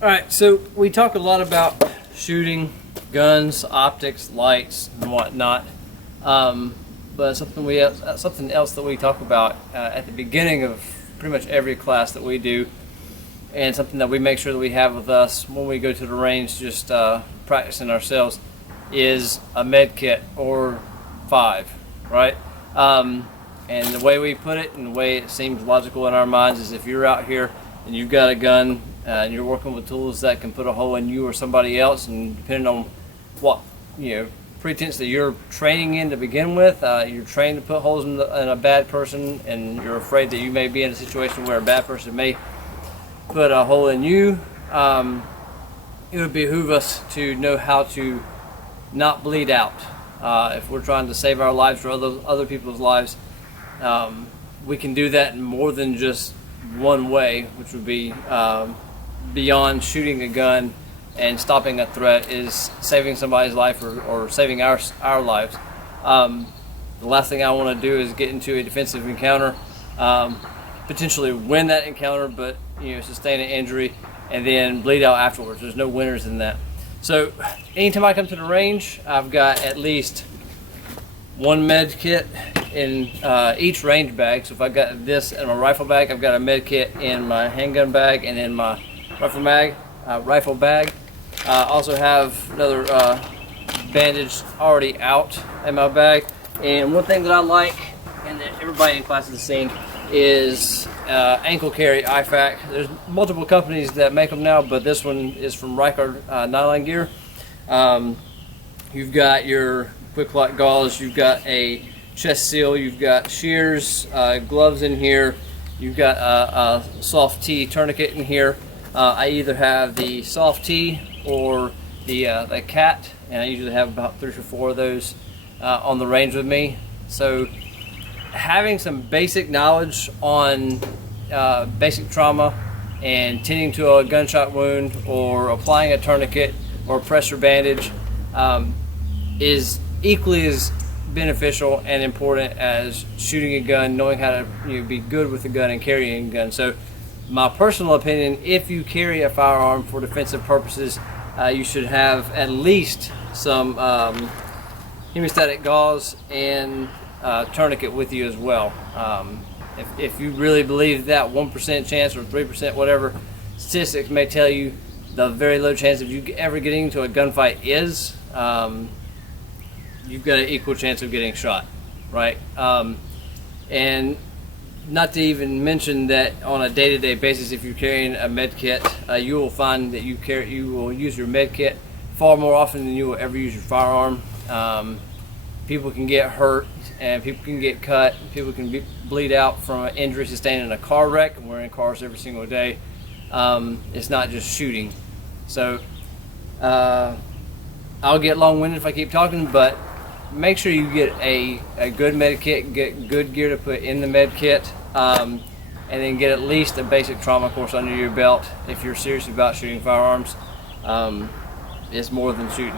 Alright, so we talk a lot about shooting, guns, optics, lights, and whatnot. But something else that we talk about at the beginning of pretty much every class that we do, and something that we make sure that we have with us when we go to the range just practicing ourselves, is a med kit or 5, right? And the way we put it and the way it seems logical in our minds is if you're out here and you've got a gun and you're working with tools that can put a hole in you or somebody else, and depending on what pretense that you're training in to begin with, you're trained to put holes in a bad person, and you're afraid that you may be in a situation where a bad person may put a hole in you, it would behoove us to know how to not bleed out. If we're trying to save our lives or other people's lives, we can do that in more than just one way, which would be beyond shooting a gun and stopping a threat, is saving somebody's life or saving our lives. The last thing I want to do is get into a defensive encounter, potentially win that encounter, but sustain an injury and then bleed out afterwards. There's no winners in that. So anytime I come to the range, I've got at least one med kit in each range bag. So if I've got this in my rifle bag, I've got a med kit in my handgun bag and in my rifle bag. I also have another bandage already out in my bag. And one thing that I like, and that everybody in class has seen, is ankle carry IFAK. There's multiple companies that make them now, but this one is from Reichard Nylon Gear. You've got your quick lock gauze, you've got a chest seal, you've got shears, gloves in here, you've got a soft T tourniquet in here. I either have the soft T or the cat, and I usually have about 3 or 4 of those on the range with me. So having some basic knowledge on basic trauma and tending to a gunshot wound or applying a tourniquet or a pressure bandage is equally as beneficial and important as shooting a gun, knowing how to be good with a gun and carrying a gun. So my personal opinion, if you carry a firearm for defensive purposes, you should have at least some hemostatic gauze and tourniquet with you as well. If you really believe that 1% chance or 3%, whatever statistics may tell you, the very low chance of you ever getting into a gunfight is, you've got an equal chance of getting shot, right? And not to even mention that on a day-to-day basis, if you're carrying a med kit, you will find that you will use your med kit far more often than you will ever use your firearm. People can get hurt and people can get cut. People can bleed out from an injury sustained in a car wreck, and we're in cars every single day. It's not just shooting. So I'll get long-winded if I keep talking, but make sure you get a good med kit, get good gear to put in the med kit, and then get at least a basic trauma course under your belt if you're serious about shooting firearms. It's more than shooting.